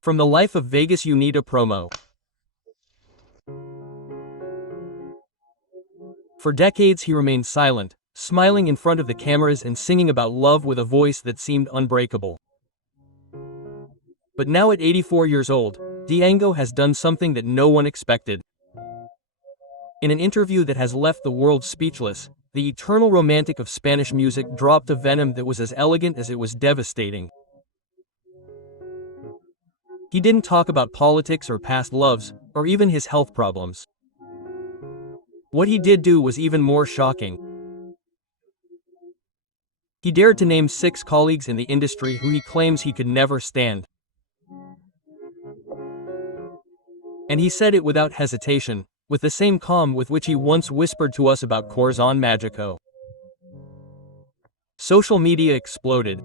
From the life of Vegas Unida promo. For decades he remained silent, smiling in front of the cameras and singing about love with a voice that seemed unbreakable. But now at 84 years old, Dyango has done something that no one expected. In an interview that has left the world speechless, the eternal romantic of Spanish music dropped a venom that was as elegant as it was devastating. He didn't talk about politics or past loves, or even his health problems. What he did do was even more shocking. He dared to name 6 colleagues in the industry who he claims he could never stand. And he said it without hesitation, with the same calm with which he once whispered to us about Corazon Magico. Social media exploded.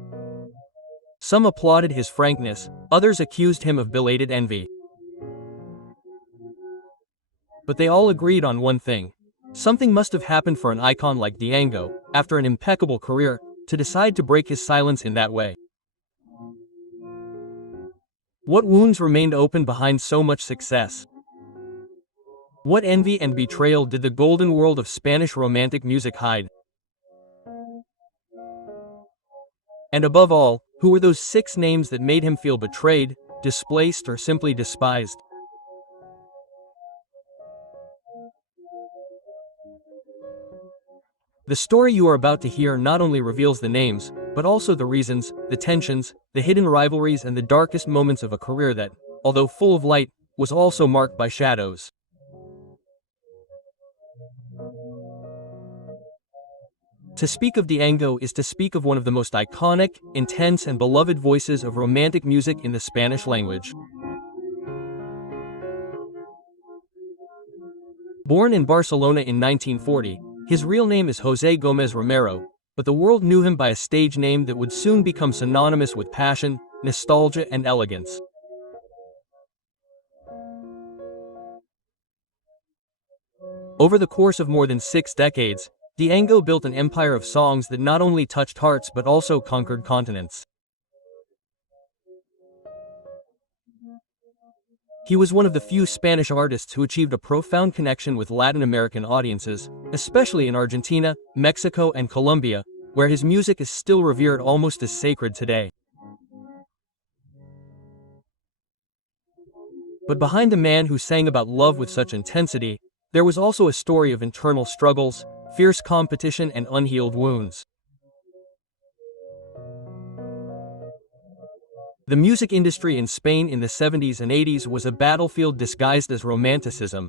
Some applauded his frankness, others accused him of belated envy. But they all agreed on one thing. Something must have happened for an icon like Dyango, after an impeccable career, to decide to break his silence in that way. What wounds remained open behind so much success? What envy and betrayal did the golden world of Spanish romantic music hide? And above all, who were those 6 names that made him feel betrayed, displaced, or simply despised? The story you are about to hear not only reveals the names, but also the reasons, the tensions, the hidden rivalries, and the darkest moments of a career that, although full of light, was also marked by shadows. To speak of Dyango is to speak of one of the most iconic, intense, and beloved voices of romantic music in the Spanish language. Born in Barcelona in 1940, his real name is José Gómez Romero, but the world knew him by a stage name that would soon become synonymous with passion, nostalgia, and elegance. Over the course of more than 6 decades, Dyango built an empire of songs that not only touched hearts but also conquered continents. He was one of the few Spanish artists who achieved a profound connection with Latin American audiences, especially in Argentina, Mexico, and Colombia, where his music is still revered almost as sacred today. But behind the man who sang about love with such intensity, there was also a story of internal struggles, fierce competition, and unhealed wounds. The music industry in Spain in the 70s and 80s was a battlefield disguised as romanticism.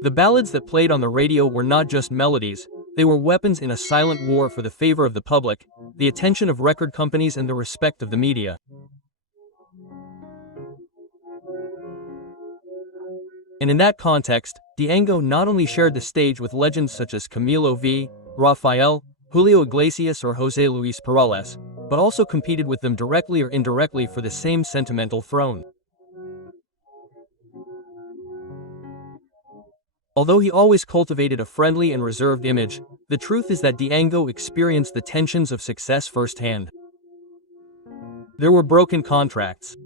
The ballads that played on the radio were not just melodies, they were weapons in a silent war for the favor of the public, the attention of record companies, and the respect of the media. And in that context, Dyango not only shared the stage with legends such as Camilo V, Rafael, Julio Iglesias, or José Luis Perales, but also competed with them directly or indirectly for the same sentimental throne. Although he always cultivated a friendly and reserved image, the truth is that Dyango experienced the tensions of success firsthand. There were broken contracts,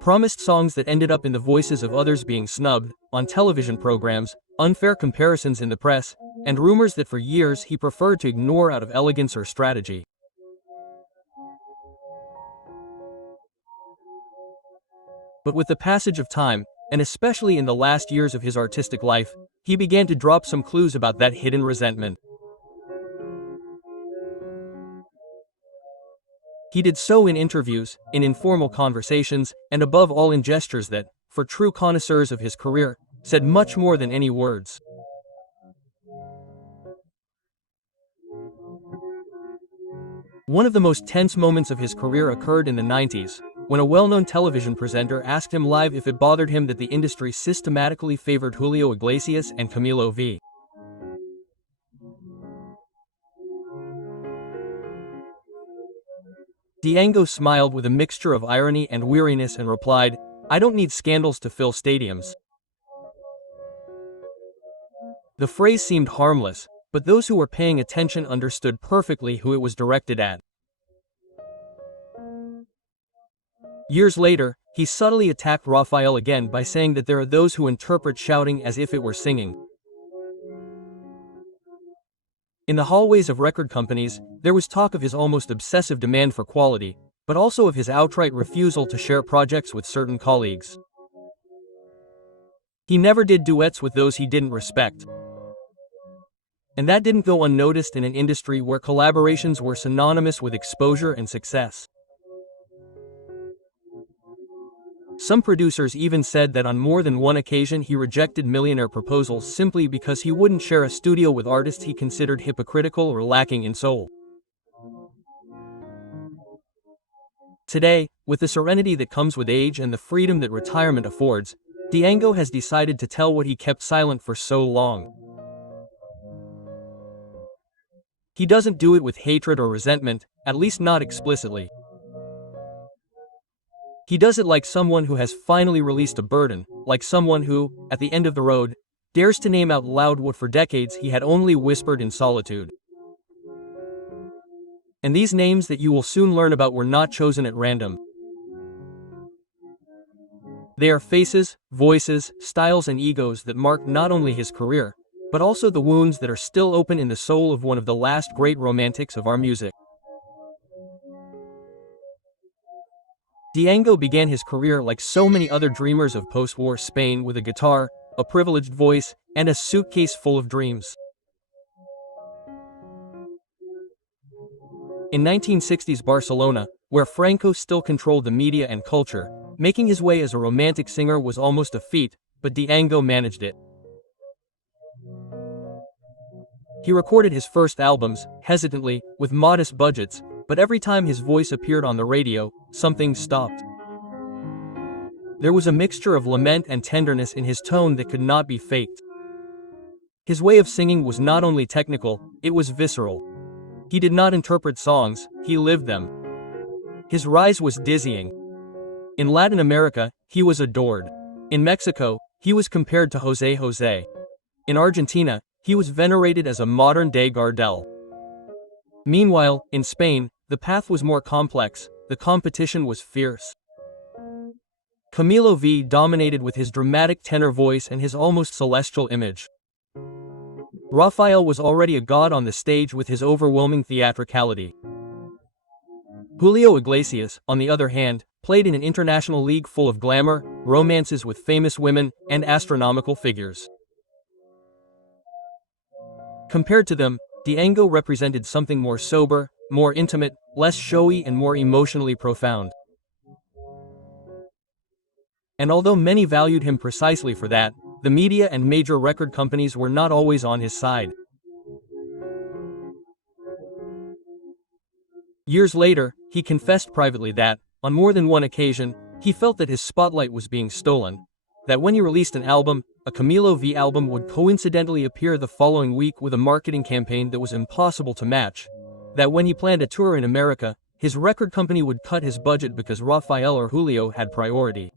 promised songs that ended up in the voices of others being snubbed, on television programs, unfair comparisons in the press, and rumors that for years he preferred to ignore out of elegance or strategy. But with the passage of time, and especially in the last years of his artistic life, he began to drop some clues about that hidden resentment. He did so in interviews, in informal conversations, and above all in gestures that, for true connoisseurs of his career, said much more than any words. One of the most tense moments of his career occurred in the 90s, when a well-known television presenter asked him live if it bothered him that the industry systematically favored Julio Iglesias and Camilo V. Dyango smiled with a mixture of irony and weariness and replied, "I don't need scandals to fill stadiums." The phrase seemed harmless, but those who were paying attention understood perfectly who it was directed at. Years later, he subtly attacked Raphael again by saying that there are those who interpret shouting as if it were singing. In the hallways of record companies, there was talk of his almost obsessive demand for quality, but also of his outright refusal to share projects with certain colleagues. He never did duets with those he didn't respect. And that didn't go unnoticed in an industry where collaborations were synonymous with exposure and success. Some producers even said that on more than one occasion he rejected millionaire proposals simply because he wouldn't share a studio with artists he considered hypocritical or lacking in soul. Today, with the serenity that comes with age and the freedom that retirement affords, Dyango has decided to tell what he kept silent for so long. He doesn't do it with hatred or resentment, at least not explicitly. He does it like someone who has finally released a burden, like someone who, at the end of the road, dares to name out loud what for decades he had only whispered in solitude. And these names that you will soon learn about were not chosen at random. They are faces, voices, styles and egos that mark not only his career, but also the wounds that are still open in the soul of one of the last great romantics of our music. Dyango began his career like so many other dreamers of post-war Spain with a guitar, a privileged voice, and a suitcase full of dreams. In 1960s Barcelona, where Franco still controlled the media and culture, making his way as a romantic singer was almost a feat, but Dyango managed it. He recorded his first albums, hesitantly, with modest budgets, but every time his voice appeared on the radio, something stopped. There was a mixture of lament and tenderness in his tone that could not be faked. His way of singing was not only technical, it was visceral. He did not interpret songs, he lived them. His rise was dizzying. In Latin America, he was adored. In Mexico, he was compared to José José. In Argentina, he was venerated as a modern-day Gardel. Meanwhile, in Spain, the path was more complex, the competition was fierce. Camilo V dominated with his dramatic tenor voice and his almost celestial image. Raphael was already a god on the stage with his overwhelming theatricality. Julio Iglesias, on the other hand, played in an international league full of glamour, romances with famous women, and astronomical figures. Compared to them, Dyango represented something more sober, more intimate, less showy and more emotionally profound. And although many valued him precisely for that, the media and major record companies were not always on his side. Years later, he confessed privately that, on more than one occasion, he felt that his spotlight was being stolen, that when he released an album, a Camilo V album would coincidentally appear the following week with a marketing campaign that was impossible to match, that when he planned a tour in America, his record company would cut his budget because Raphael or Julio had priority.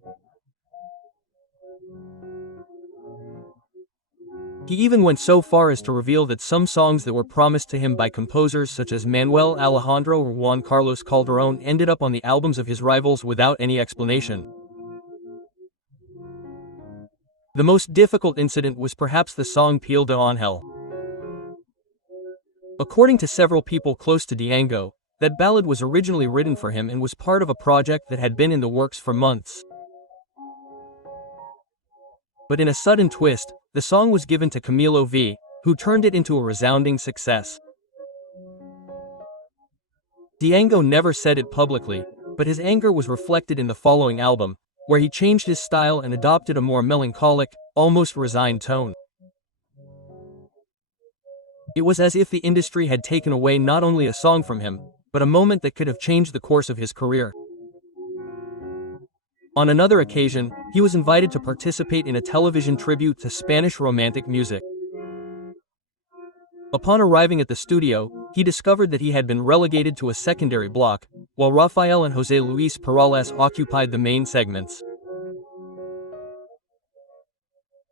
He even went so far as to reveal that some songs that were promised to him by composers such as Manuel Alejandro or Juan Carlos Calderón ended up on the albums of his rivals without any explanation. The most difficult incident was perhaps the song Piel de Ángel. According to several people close to Dyango, that ballad was originally written for him and was part of a project that had been in the works for months. But in a sudden twist, the song was given to Camilo V, who turned it into a resounding success. Dyango never said it publicly, but his anger was reflected in the following album, where he changed his style and adopted a more melancholic, almost resigned tone. It was as if the industry had taken away not only a song from him, but a moment that could have changed the course of his career. On another occasion, he was invited to participate in a television tribute to Spanish romantic music. Upon arriving at the studio, he discovered that he had been relegated to a secondary block, while Raphael and José Luis Perales occupied the main segments.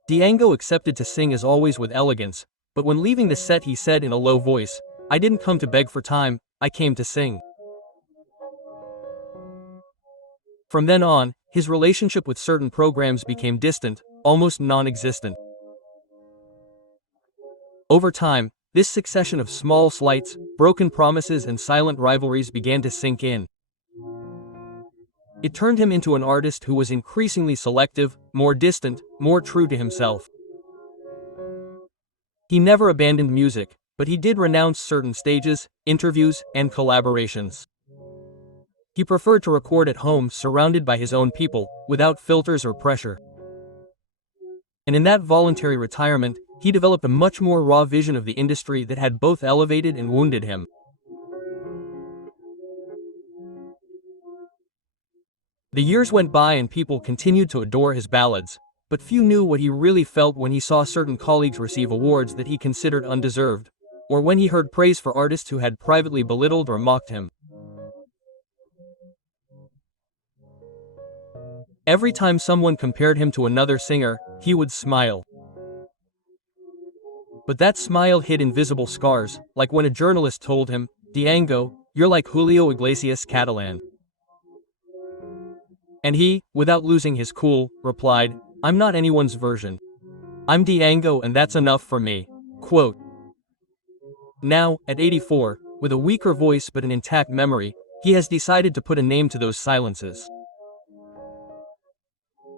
Dyango accepted to sing as always with elegance, but when leaving the set he said in a low voice, "I didn't come to beg for time, I came to sing." From then on, his relationship with certain programs became distant, almost non-existent. Over time, this succession of small slights, broken promises and silent rivalries began to sink in. It turned him into an artist who was increasingly selective, more distant, more true to himself. He never abandoned music, but he did renounce certain stages, interviews, and collaborations. He preferred to record at home surrounded by his own people, without filters or pressure. And in that voluntary retirement, he developed a much more raw vision of the industry that had both elevated and wounded him. The years went by and people continued to adore his ballads, but few knew what he really felt when he saw certain colleagues receive awards that he considered undeserved, or when he heard praise for artists who had privately belittled or mocked him. Every time someone compared him to another singer, he would smile. But that smile hid invisible scars, like when a journalist told him, "Dyango, you're like Julio Iglesias Catalan." And he, without losing his cool, replied, "I'm not anyone's version. I'm Dyango and that's enough for me." Quote. Now, at 84, with a weaker voice but an intact memory, he has decided to put a name to those silences.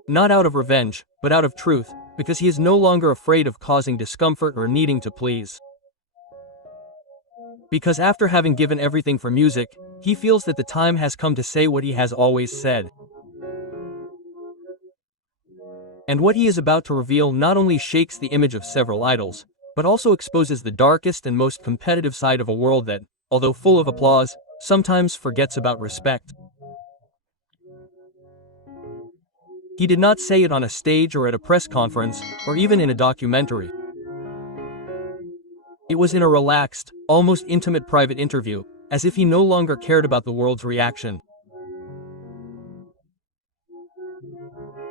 Not out of revenge, but out of truth, because he is no longer afraid of causing discomfort or needing to please. Because after having given everything for music, he feels that the time has come to say what he has always said. And what he is about to reveal not only shakes the image of several idols, but also exposes the darkest and most competitive side of a world that, although full of applause, sometimes forgets about respect. He did not say it on a stage or at a press conference, or even in a documentary. It was in a relaxed, almost intimate private interview, as if he no longer cared about the world's reaction.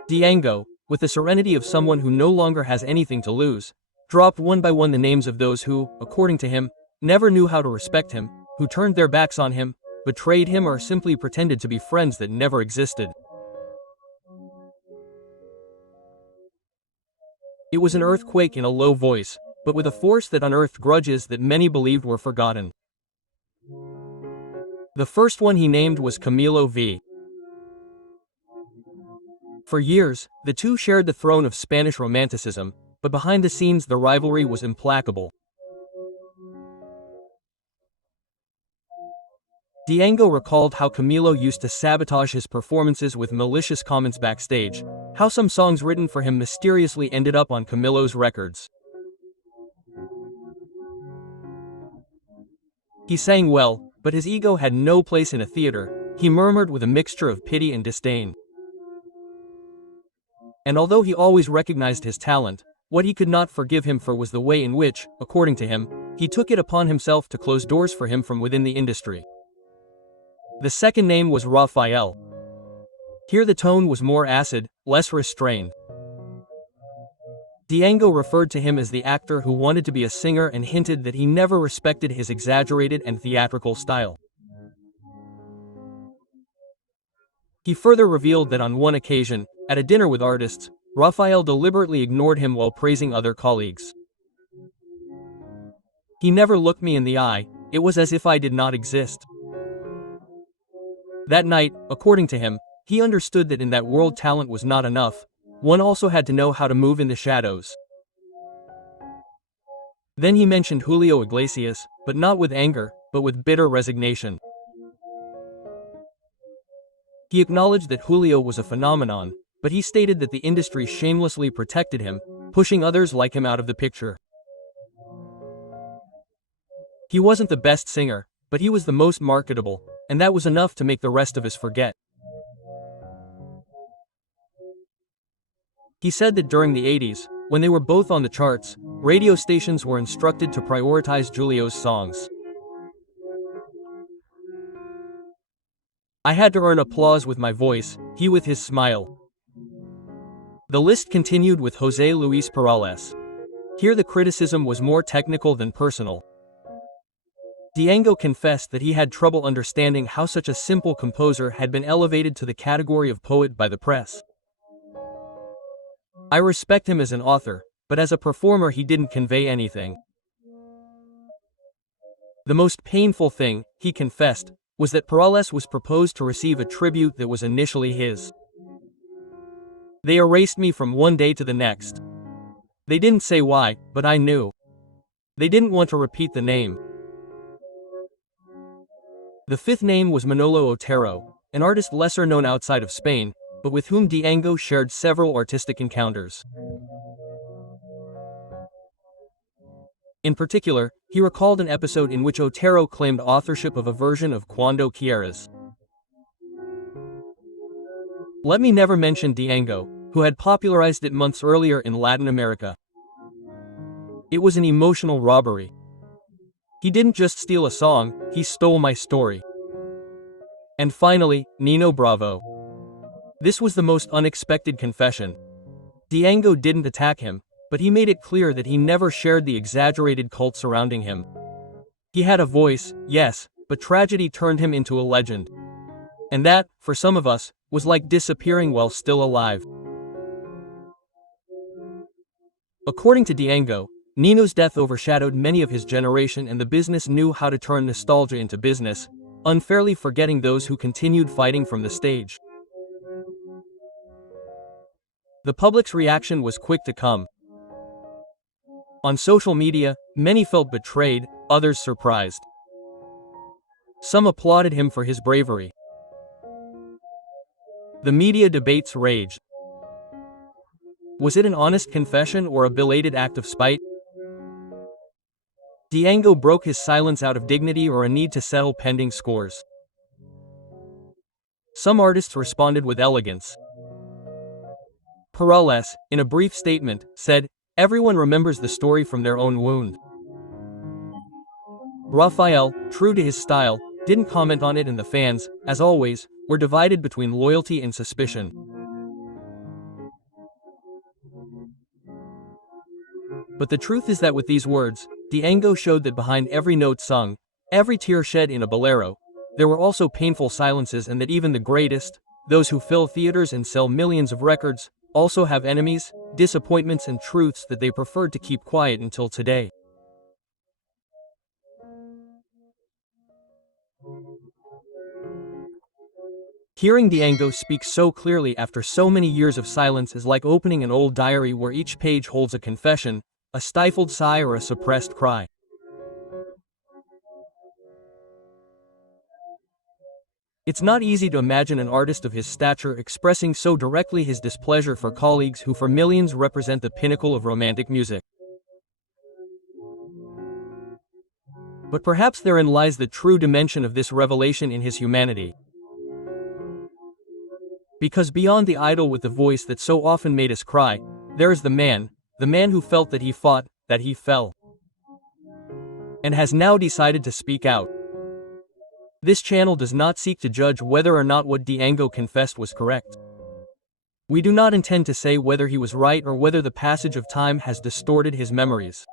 Dyango, with the serenity of someone who no longer has anything to lose, dropped one by one the names of those who, according to him, never knew how to respect him, who turned their backs on him, betrayed him or simply pretended to be friends that never existed. It was an earthquake in a low voice, but with a force that unearthed grudges that many believed were forgotten. The first one he named was Camilo V. For years, the two shared the throne of Spanish romanticism, but behind the scenes the rivalry was implacable. Dyango recalled how Camilo used to sabotage his performances with malicious comments backstage, how some songs written for him mysteriously ended up on Camilo's records. He sang well, but his ego had no place in a theater, he murmured with a mixture of pity and disdain. And although he always recognized his talent, what he could not forgive him for was the way in which, according to him, he took it upon himself to close doors for him from within the industry. The second name was Raphael. Here the tone was more acid, less restrained. Dyango referred to him as the actor who wanted to be a singer and hinted that he never respected his exaggerated and theatrical style. He further revealed that on one occasion, at a dinner with artists, Raphael deliberately ignored him while praising other colleagues. He never looked me in the eye, it was as if I did not exist. That night, according to him, he understood that in that world talent was not enough, one also had to know how to move in the shadows. Then he mentioned Julio Iglesias, but not with anger, but with bitter resignation. He acknowledged that Julio was a phenomenon, but he stated that the industry shamelessly protected him, pushing others like him out of the picture. He wasn't the best singer, but he was the most marketable, and that was enough to make the rest of us forget. He said that during the 80s, when they were both on the charts, radio stations were instructed to prioritize Julio's songs. I had to earn applause with my voice, he with his smile. The list continued with José Luis Perales. Here the criticism was more technical than personal. Dyango confessed that he had trouble understanding how such a simple composer had been elevated to the category of poet by the press. I respect him as an author, but as a performer he didn't convey anything. The most painful thing, he confessed, was that Perales was proposed to receive a tribute that was initially his. They erased me from one day to the next. They didn't say why, but I knew. They didn't want to repeat the name. The fifth name was Manolo Otero, an artist lesser known outside of Spain, but with whom Dyango shared several artistic encounters. In particular, he recalled an episode in which Otero claimed authorship of a version of Cuando Quieras. Let me never mention Dyango, who had popularized it months earlier in Latin America. It was an emotional robbery. He didn't just steal a song, he stole my story. And finally, Nino Bravo. This was the most unexpected confession. Dyango didn't attack him, but he made it clear that he never shared the exaggerated cult surrounding him. He had a voice, yes, but tragedy turned him into a legend. And that, for some of us, was like disappearing while still alive. According to Dyango, Nino's death overshadowed many of his generation, and the business knew how to turn nostalgia into business, unfairly forgetting those who continued fighting from the stage. The public's reaction was quick to come. On social media, many felt betrayed, others surprised. Some applauded him for his bravery. The media debates raged. Was it an honest confession or a belated act of spite? Dyango broke his silence out of dignity or a need to settle pending scores. Some artists responded with elegance. Perales, in a brief statement, said, "Everyone remembers the story from their own wound." Rafael, true to his style, didn't comment on it, and the fans, as always, were divided between loyalty and suspicion. But the truth is that with these words, Dyango showed that behind every note sung, every tear shed in a bolero, there were also painful silences, and that even the greatest, those who fill theaters and sell millions of records, also have enemies, disappointments, and truths that they preferred to keep quiet until today. Hearing Dyango speak so clearly after so many years of silence is like opening an old diary where each page holds a confession, a stifled sigh, or a suppressed cry. It's not easy to imagine an artist of his stature expressing so directly his displeasure for colleagues who for millions represent the pinnacle of romantic music. But perhaps therein lies the true dimension of this revelation in his humanity. Because beyond the idol with the voice that so often made us cry, there is the man who felt that he fought, that he fell, and has now decided to speak out. This channel does not seek to judge whether or not what Dyango confessed was correct. We do not intend to say whether he was right or whether the passage of time has distorted his memories.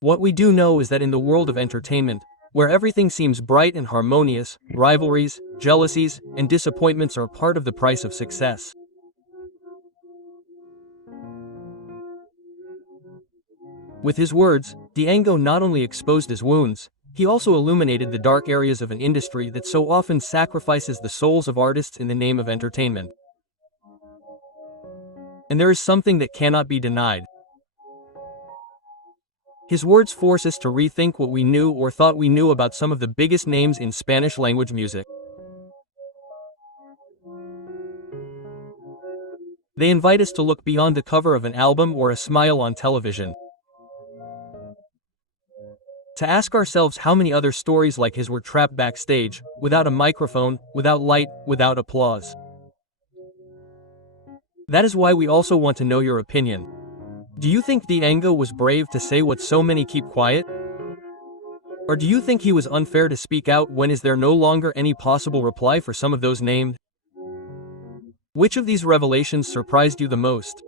What we do know is that in the world of entertainment, where everything seems bright and harmonious, rivalries, jealousies, and disappointments are part of the price of success. With his words, Dyango not only exposed his wounds, he also illuminated the dark areas of an industry that so often sacrifices the souls of artists in the name of entertainment. And there is something that cannot be denied. His words force us to rethink what we knew or thought we knew about some of the biggest names in Spanish-language music. They invite us to look beyond the cover of an album or a smile on television. To ask ourselves how many other stories like his were trapped backstage, without a microphone, without light, without applause. That is why we also want to know your opinion. Do you think Dyango was brave to say what so many keep quiet? Or do you think he was unfair to speak out when is there no longer any possible reply for some of those named? Which of these revelations surprised you the most?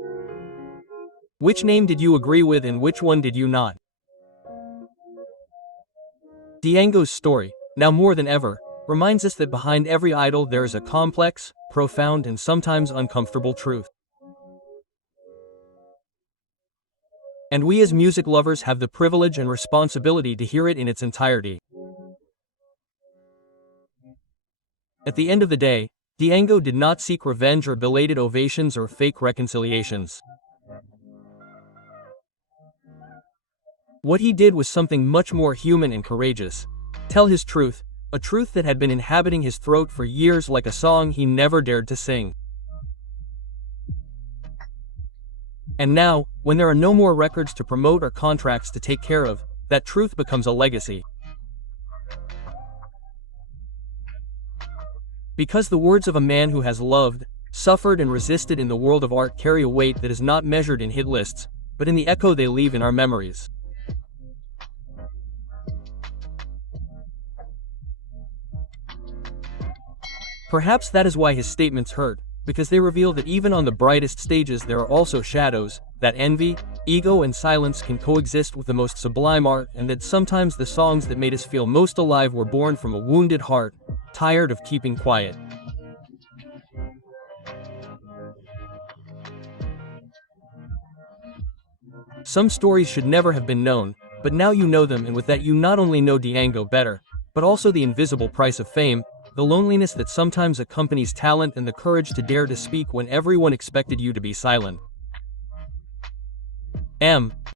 Which name did you agree with and which one did you not? Dyango's story, now more than ever, reminds us that behind every idol there is a complex, profound and sometimes uncomfortable truth. And we as music lovers have the privilege and responsibility to hear it in its entirety. At the end of the day, Dyango did not seek revenge or belated ovations or fake reconciliations. What he did was something much more human and courageous. Tell his truth, a truth that had been inhabiting his throat for years like a song he never dared to sing. And now, when there are no more records to promote or contracts to take care of, that truth becomes a legacy. Because the words of a man who has loved, suffered and resisted in the world of art carry a weight that is not measured in hit lists, but in the echo they leave in our memories. Perhaps that is why his statements hurt, because they reveal that even on the brightest stages there are also shadows, that envy, ego and silence can coexist with the most sublime art, and that sometimes the songs that made us feel most alive were born from a wounded heart, tired of keeping quiet. Some stories should never have been known, but now you know them, and with that you not only know Dyango better, but also the invisible price of fame, the loneliness that sometimes accompanies talent and the courage to dare to speak when everyone expected you to be silent.